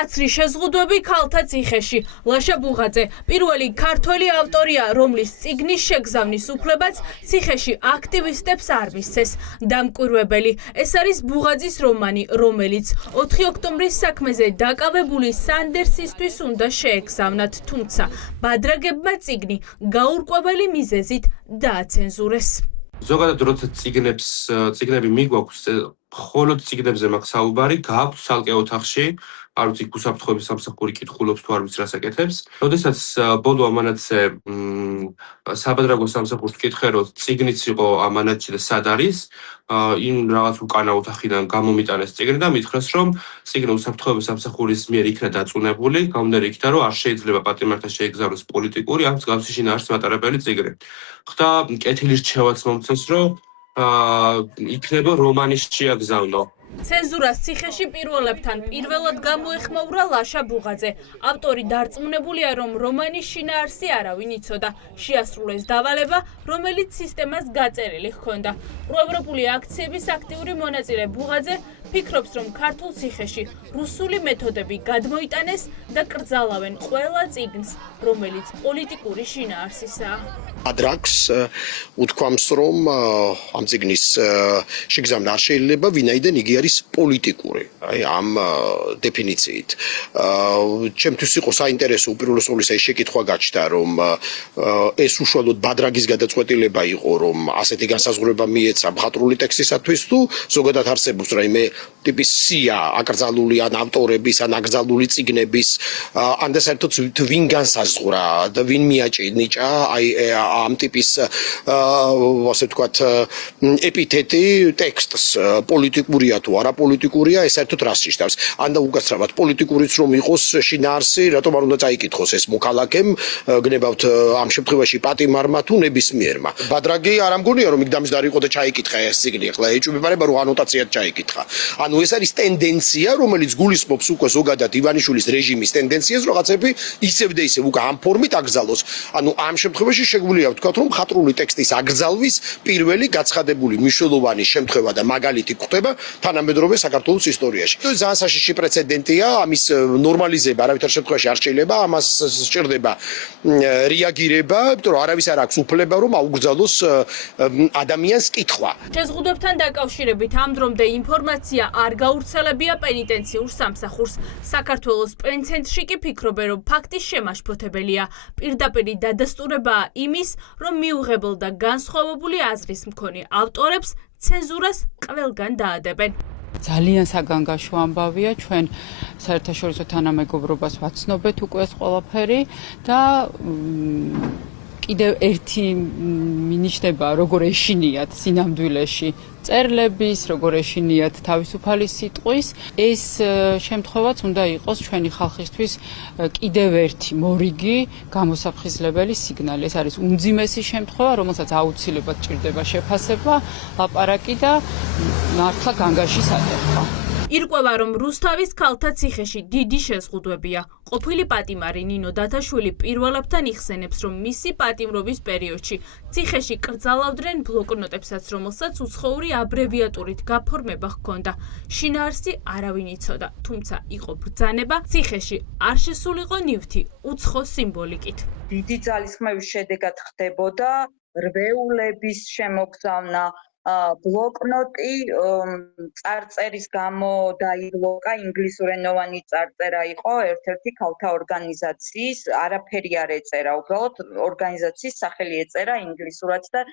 მკაცრი შეზღუდვები ქალთა ციხეში. ლაშა ბუღაძე პირველი ქართველი ავტორია, რომლის წიგნის შეგზავნის უფლებაც ციხეში აქტივისტებს არ მისცეს. დამკვირვებელი, ეს არის ბუღაძის რომანი, რომელიც 4 ოქტომბრის საქმეზე დაკავებული სანდერსისთვის უნდა შეეგზავნათ, თუმცა ბადრაგებმა წიგნი გაურკვეველი მიზეზით დააცენზურეს. ზოგადად როცა წიგნები მიგვაქვს, მხოლოდ წიგნებზე მაქვს საუბარი, გააქვთ ცალკე ოთახში, არ ვიცი გუსაფრთხოების სამსახური კითხულობს თუ არ ვიცი რას აკეთებს. როდესაც ბოლო ამანატზე საბადრაგო სამსახურს ვკითხე, რომ წიგნიც იყო ამანატში და სად არის, იმ რაღაც უკანა ოთახიდან გამომიტანეს წიგნი და მითხრეს, რომ წიგნი უსაფრთხოების სამსახურის მიერ იქნა დაწუნებული, გამომდინარე იქიდან, რომ არ შეიძლება პატიმართან შეეგზავნოს პოლიტიკური ამ მსგავსი შინაარსის მატარებელი წიგნი. ხდა კეთილი რჩევაც მომცეს, რომ იქნება რომანის შეაგზავნო. ცენზურას ციხეში პირველებთან პირველად გამოეხმაურა ლაშა ბუღაძე. ავტორი დარწმუნებულია, რომ რომანის შინაარსი არავინ იცოდა. შეასრულეს დავალება, რომელიც სისტემას გაწერილი ჰქონდა. პროევროპული აქციების აქტიური მონაწილე ბუღაძე ფიქრობს, რომ ქართულ ციხეში რუსული მეთოდები გადმოიტანეს და კრძალავენ ყველა წიგნს, რომელიც პოლიტიკური შინაარსისაა. ადრაკს უთქვამს, რომ ამ წიგნის შეგზავნა არ შეიძლება, ვინაიდან იგი არის პოლიტიკური, აი ამ დეფინიციით. ჩემთვის იყო საინტერესო უპირველეს ეს შეკითხვა გაჩნდა, რომ ეს უშუალოდ ბადრაგის გადაწყვეტილება იყო, რომ ასეთი განსაზღვრება მიეცა მხატვრული ტექსტისათვის თუ ზოგადად არსებობს რაიმე ტიპის სია აკრძალული ან ავტორების ან აკრძალული წიგნების ან და საერთოდ ვინ განსაზღვრა და ვინ მიაჭინიჭა აი ამ ტიპის ასე ვთქვათ ეპითეტი ტექსტს პოლიტიკურია თუ არაპოლიტიკურია ეს საერთოდ რას ნიშნავს ან და უკაცრავად პოლიტიკურიც რომ იყოს შინაარსი რატომ არ უნდა წაიკითხოს ეს მოქალაქემ გნებავთ ამ შემთხვევაში პატიმარმა თუ ნებისმიერმა ბადრაგი არ ამგონია რომ იქ დამჯდარი იყო და ჩაიკითხა ეს წიგნი ახლა ეჭვმება რომ ანოტაციად ჩაიკითხა ანუ ეს არის ტენდენცია რომელიც გულისხმობს უკვე ზოგადად ივანიშვილის რეჟიმის ტენდენციას რაღაცები ისევ და ისევ უკვე ამ ფორმით აკრძალოს ანუ ამ შემთხვევაში შეგვიძლია ვთქვათ რომ ხატრული ტექსტის აკრძალვის პირველი გაცხადებული მნიშვნელოვანი შემთხვევა და მაგალითი გვხვდება თანამედროვე საქართველოს ისტორიაში. ძალიან საშიში პრეცედენტია, ამის ნორმალიზება არავითარ შემთხვევაში არ შეიძლება, ამას სჭირდება რეაგირება, იმიტომ რომ არავის არ აქვს უფლება რომ აუკრძალოს ადამიანს კითხვა. შეზღუდვებთან დაკავშირებით ამ დრომდე ინფორმაცია არ გავრცელებია პენიტენციურ სამსახურს. საქართველოს პენცენტრში კი ფიქრობენ, რომ ფაქტის შემაშფოთებელია. პირდაპირი დადასტურებაა იმის, რომ მიუღებელ და განსხვავებული აზრის მქონე ავტორებს ცენზურას ყველგან დაადებენ. ძალიან საგანგაშო ამბავია, ჩვენ საერთაშორისო თანამეგობრობას ვაცნობთ უკვე ეს ყველაფერი და კიდევ ერთი მინიშნება, როგორ ეშინიათ სინამდვილეში წერლების, როგორ ეშინიათ თავისუფალი სიტყვის, ეს შემთხვევაც უნდა იყოს ჩვენი ხალხისთვის კიდევ ერთი მორიგი გამოსაფხიზლებელი სიგნალი. ეს არის უმძიმესი შემთხვევა, რომელსაც აუცილებლად ჭირდება შეფასება, ლაპარაკი და მართლა განგაშის ატეხვა. ირკვევა, რომ რუსთავის ქალთა ციხეში დიდი შეზღუდვებია. ყოფილი პატიმარი ნინო დათაშვილი პირველებთან იხსენებს, რომ მისი პატიმრობის პერიოდში ციხეში კრძალავდნენ ბლოკნოტებსაც, რომელსაც უცხოური აბრევიატურით გაფორმება ჰქონდა. შინაარსი არავინ იცოდა, თუმცა იყო ბრძანება, ციხეში არ შესულიყო ნივთი უცხო სიმბოლიკით. დიდი ძალისხმევის შედეგად ხდებოდა რვეულების შემოგზავნა ბლოკნოტი წარწერის გამო დაიბლოკა ინგლისურენოვანი წარწერა იყო ერთ-ერთი ქალთა ორგანიზაციის არაფერი არ ეწერა უბრალოდ ორგანიზაციის სახელი ეწერა ინგლისურად და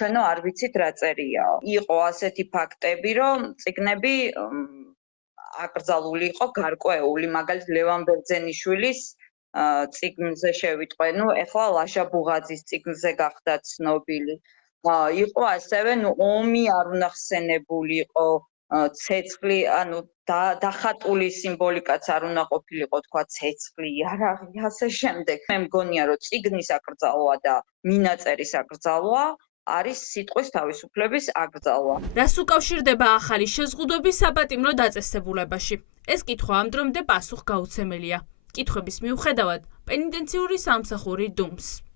ჩვენო არ ვიცით რა წერიაო იყო ასეთი ფაქტები რომ წიგნები აკრძალული იყო გარკვეული მაგალითად ლევან ბერძენიშვილის წიგნზე შევიტყვე ნუ ეხლა ლაშა ბუღაძის წიგნზე გახდა ცნობილი იყო ასევე ომი არ უნახსენებული იყო ცეცხლი ანუ დახატული სიმბოლიკაც არ უნდა ყოფილიყო თქვა ცეცხლი იარაღი ასე შემდეგ მე მგონია რომ წიგნის აკრძალვა და მინაწერის აკრძალვა არის სიტყვის თავისუფლების აკრძალვა. რას უკავშირდება ახალი შეზღუდვების საპატიმრო დაწესებულებაში? ეს კითხვა ამ დრომდე პასუხგაუცემელია. კითხვების მიუხედავად, პენიტენციური სამსახური დუმს.